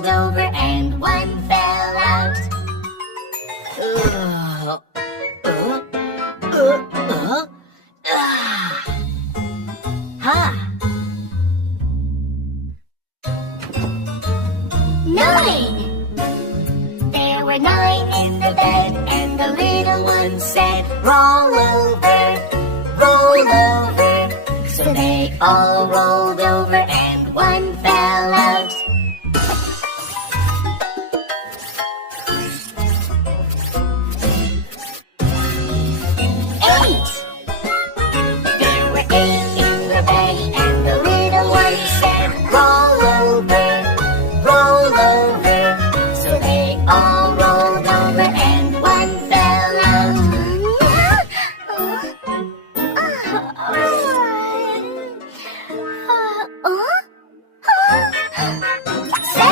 rolled over and one fell out. Nine! There were 9 in the bed, and the little one said, roll over, roll over. So they all rolled